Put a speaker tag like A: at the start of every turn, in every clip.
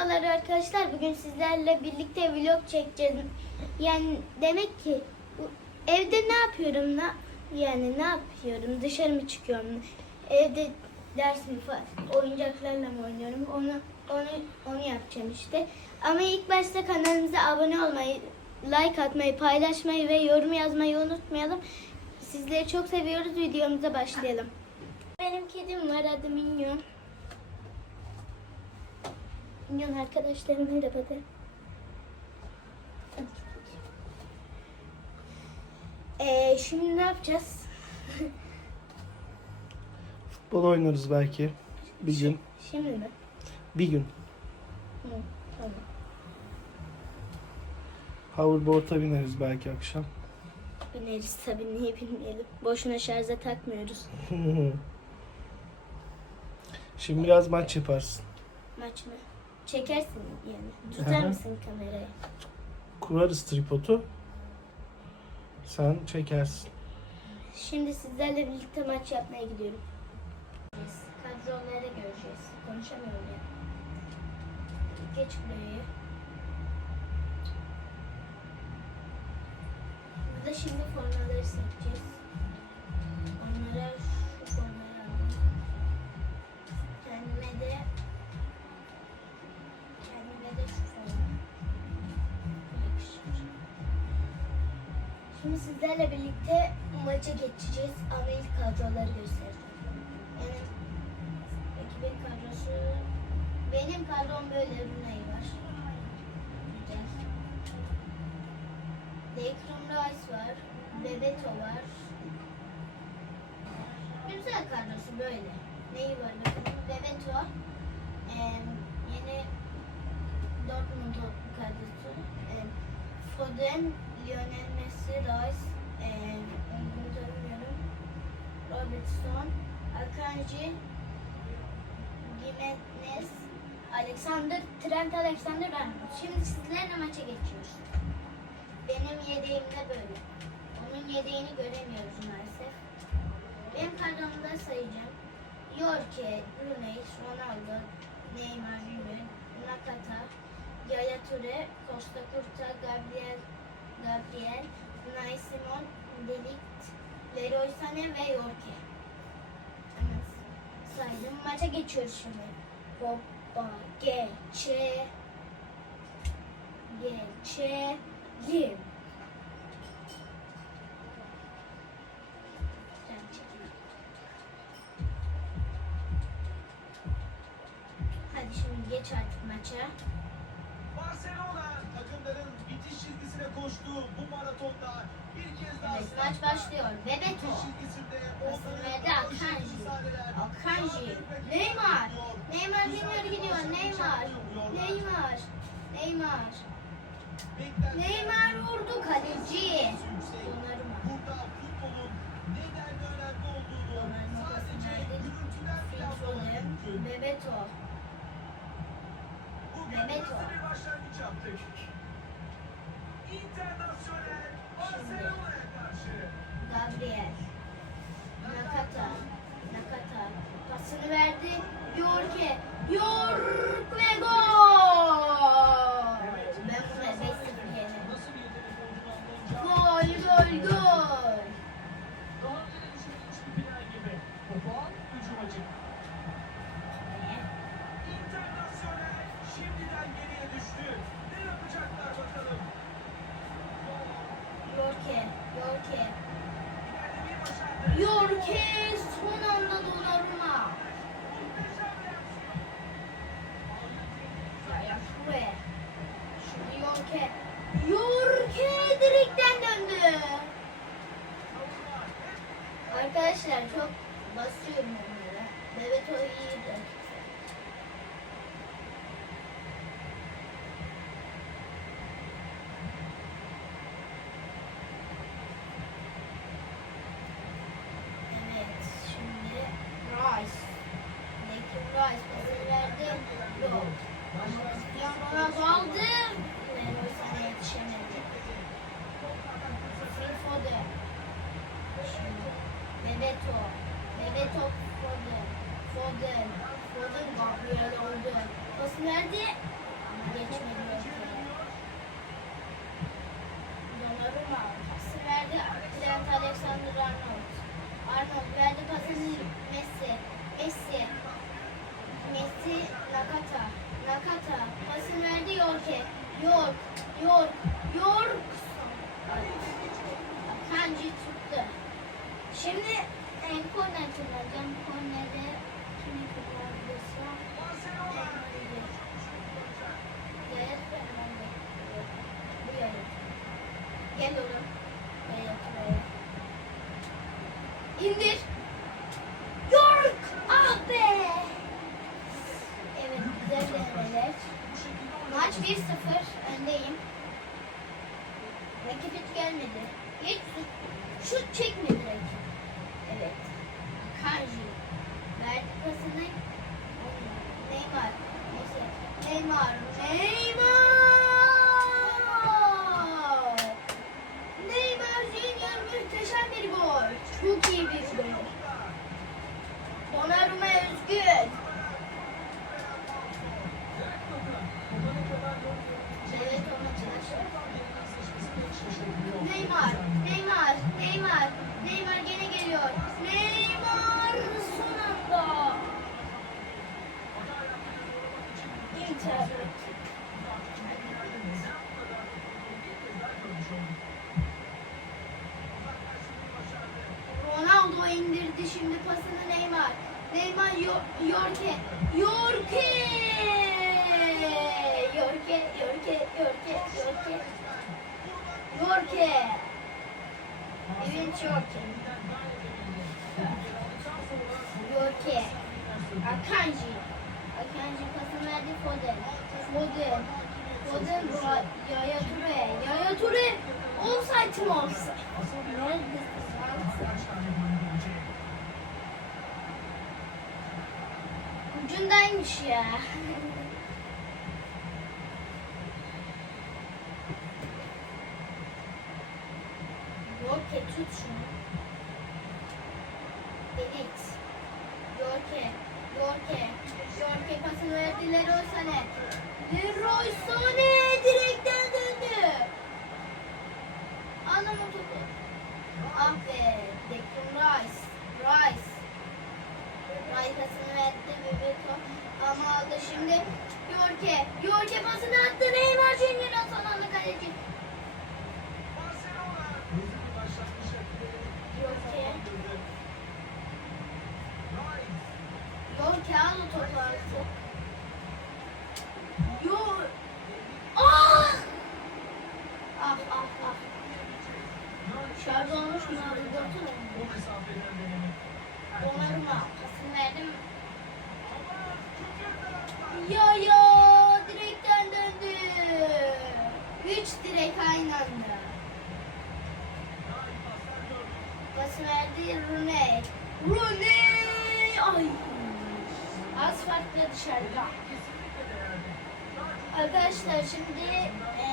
A: Merhabalar arkadaşlar. Bugün sizlerle birlikte vlog çekeceğiz. Yani demek ki evde ne yapıyorum? Ne, yani ne yapıyorum? Dışarı mı çıkıyorum? Evde ders mi oyuncaklarla mı oynuyorum? Onu onu onu yapacağım işte. Ama ilk başta kanalımıza abone olmayı, like atmayı, paylaşmayı ve yorum yazmayı unutmayalım. Sizleri çok seviyoruz. Videomuza başlayalım. Benim kedim var adı Minyon. Minyon arkadaşlarım merhaba de. Ee, şimdi ne yapacağız?
B: Futbol oynarız belki. Bir gün.
A: Şimdi mi?
B: Bir gün.
A: Hı, tamam.
B: Hoverboard'a bineriz belki akşam.
A: Bineriz tabii niye binmeyelim. Boşuna şarja takmıyoruz.
B: Şimdi biraz maç yaparsın.
A: Maç mı? Çekersin yani. Tutar
B: hı.
A: mısın kamerayı?
B: Kurarız tripodu. Sen çekersin.
A: Şimdi sizlerle birlikte maç yapmaya gidiyorum. Kadroları göreceğiz. Konuşamıyorum ya. Geç buraya. Burada şimdi formaları seçeceğiz. Onlara Şimdi sizlerle birlikte maça geçeceğiz ama ilk kadroları göstereceğim. Benim ekibin kadrosu, benim kadrom böyle Runay var. Güzel. Declan Rice var, Bebeto var. Güzel kadrosu böyle. Neyi var Bebeto. Ee, yeni Dortmund kadrosu. Ee, Foden, Lionel Messi, Rice, ee, onu tanımıyorum. Robertson, Akanji, Gimenez, Alexander, Trent Alexander ben. Şimdi sizlerle maça geçiyoruz. Benim yedeğim de böyle. Onun yedeğini göremiyoruz maalesef. Benim kadromda sayacağım. Yorke, Rooney, Ronaldo, Neymar, Junior, Nakata, Yaya Toure, Costa Curta, Gabriel, Gabriel, Unai Simon, Delict, Leroy Sané ve Yorke. Hemen saydım. Maça geçiyoruz şimdi. Hoppa, geçe, geçelim. Hadi şimdi geç artık maça.
C: Barcelona takımların bitiş çizgisine koştuğu bu maratonda bir kez daha
A: Evet, maç başlıyor. Bebeto.
C: Koşu
A: Akanji. Akanji. Neymar. Neymar Junior gidiyor. Neymar. Neymar. Neymar. Neymar vurdu kaleci.
C: Burada futbolun ne denli önemli olduğunu sadece gürültüden bile anlamak mümkün.
A: Bebeto.
C: Bugün
A: Mehmet
C: hızlı
A: o.
C: bir başlangıç yaptık.
A: Gabriel. Nakata. Nakata. Pasını verdi. Yorke. York ve gol. Ben buna 5-0 yenerim.
C: Nasıl bir yetenek olduğunu anlayınca
A: Gol gol gol.
C: daha önce düşünülmüş bir final gibi. Topu al, hücum açık. İnternasyonel şimdiden geriye düştü. Ne yapacaklar bakalım.
A: Yorke. Yorke.
C: İlerlemeyi başardı.
A: Yorke son anda Donnarumma.
C: Muhteşem reaksiyon.
A: Ya ya buraya. Şimdi Yorke. Yorke direkten döndü. Arkadaşlar çok basıyorum onlara. Bebeto iyiydi. Evet şimdi Rice. Declan Rice pasını verdi. Yok. Cristiano Ronaldo aldı. Leroy sana yetişemedi. Phil Foden. Şimdi Bebeto. Bebeto Foden. Foden. Foden Gabriel oldu. Pas verdi. Geçmedi ortaya. Donnarumma pası verdi. Trent Alexander-Arnold. Arnold verdi Messi. Messi. Messi Nakata. Nakata pasını verdi York'e. York. York. York. Kanji tuttu. Şimdi en korner kullanacağım. Kornerde kimi kullanırsa Gayet Fernando. Bu yarı. Gel oğlum. Gel buraya. İndir. York. Ah be. Evet güzel denemeler. Maç 1-0 öndeyim. Hiç gelmedi. Hiç şut- çekmedi. Evet. Kanji. Verdi pasını. Neymar. Neymar. Neymar. Neymar Junior muhteşem bir gol. Çok iyi bir gol. Donnarumma özgün. Evet o maçın Neymar, Neymar, Neymar, Neymar gene geliyor. Neymar son anda. Inter. Ronaldo indirdi şimdi pasını Neymar. Neymar Yo- Yorke. Yorke. Yorke, Yorke, Yorke, Yorke. Yorke. Evet Yorke. Yorke. Akanji. Akanji pasını verdi Foden. Foden. Foden Yaya Ture. Yaya Ture. Offside mi offside? Neredesin? Ucundaymış ya. Yorke tut şunu. Elit. Yorke. Yorke. Yorke pasını verdi Leroy Sané. Leroy Sané direkten döndü. O topu. Ah be. Declan Rice. Rice. Raygasını verdi Bebeto. Ama aldı şimdi. Yorke. Yorke pasını attı. Neymar Junior'a son anda kaleci. Yorke. Yorke al o topu artık. Yor. Ah! Ah ah ah. Şarj olmuş mu abi? Gördün mü pasını verdim. Ya ya direkten döndü. Üç direk aynı anda. Verdi Rooney. Rooney! Ay. Az farklı dışarıda. Arkadaşlar şimdi e,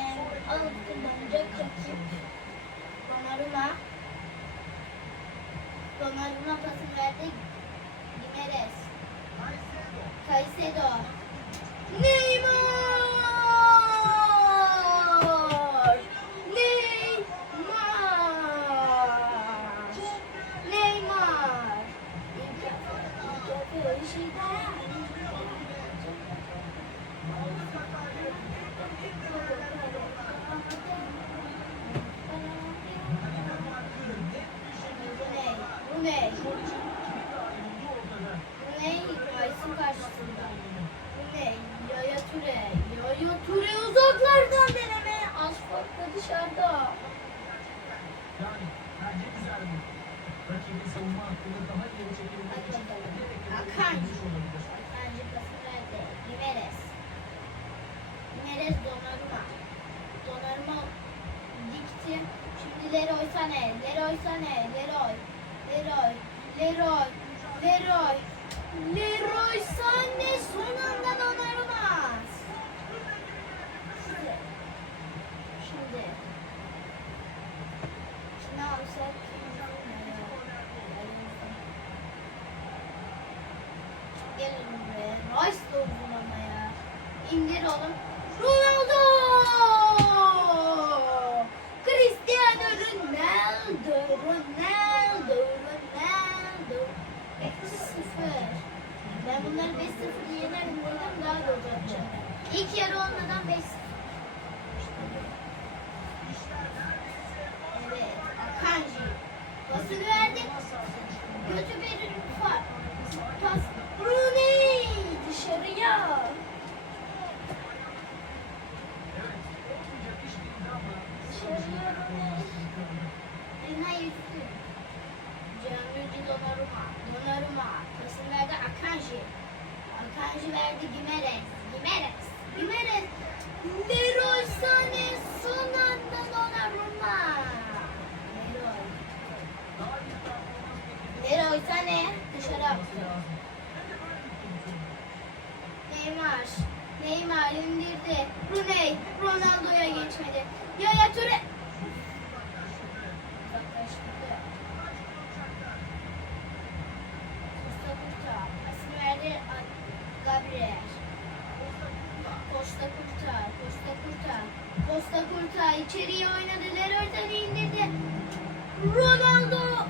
A: alıp kullanacak rakip Donnarumma. Donnarumma pasını verdi. Gimenez. Caicedo. Neymar! Neymar! Neymar! İlk yapıyor işi Bu ne? Bu ne? Bu? Aysun karşısında. Bu ne? Yaya Ture. Yaya Ture uzaklardan deneme. Asfaltta dışarıda.
C: Yani bence güzel bir. Rakibin savunma hakkını daha ileri çekebilmek için gerekli
A: Akan.
C: bir iş olabilir.
A: Bence pası verdi. Jimenez. Jimenez Donnarumma. Donnarumma dikti. Şimdi Leroy Sané. Leroy Sané. Leroy. Leroy. Leroy. Leroy. Leroy Sané son anda Donnarumma. Şimdi. Şimdi. Şimdi alsak. Gelin buraya. Rice da uzun ama ya. İndir oğlum. Ronaldo! Cristiano Ronaldo! Ronaldo! Ronaldo! 5-0. Ben bunları 5-0 yenerim buradan daha da uzatacağım. İlk yarı olmadan 5-0. Evet, Akanji. Pasını verdi. Kötü bir fa- pas. Rooney dışarıya. Dışarıya Rooney. Eline yüzü. Gianluigi Donnarumma. Donnarumma. Pasını verdi Akanji. Akanji verdi Gimeres. Gimeres. Gimeres. Leroy Sané son anda Donnarumma. Leroy. Leroy Sané dışarı attı. Neymar. Neymar indirdi. Rooney. Ronaldo'ya geçmedi. Yaya A- Gabriel. Costa Curta. Costa Curta. Costa Curta içeriye oynadı. Sané indirdi. Ronaldo.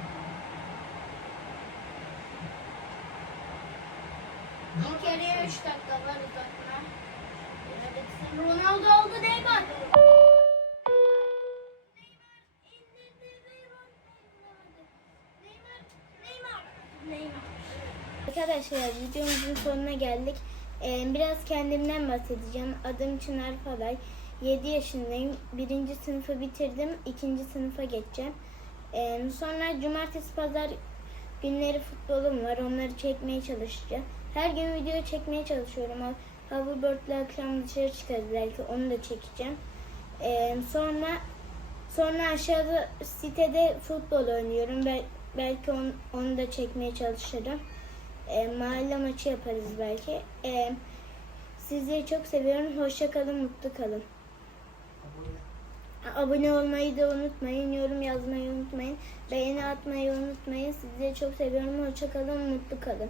A: İlk yarıya 3 dakika var uzatma. Ronaldo aldı Neymar. Arkadaşlar videomuzun sonuna geldik. Ee, biraz kendimden bahsedeceğim. Adım Çınar Falay. 7 yaşındayım. Birinci sınıfı bitirdim. ikinci sınıfa geçeceğim. Ee, sonra cumartesi pazar günleri futbolum var. Onları çekmeye çalışacağım. Her gün video çekmeye çalışıyorum. Hoverboard'la akşam dışarı çıkarız belki. Onu da çekeceğim. Ee, sonra sonra aşağıda sitede futbol oynuyorum. Bel- belki on- onu da çekmeye çalışırım. Ee, mahalle maçı yaparız belki. Ee, sizleri çok seviyorum. Hoşça kalın, mutlu kalın. Abone olmayı da unutmayın. Yorum yazmayı unutmayın. Beğeni atmayı unutmayın. Sizleri çok seviyorum. Hoşça kalın, mutlu kalın.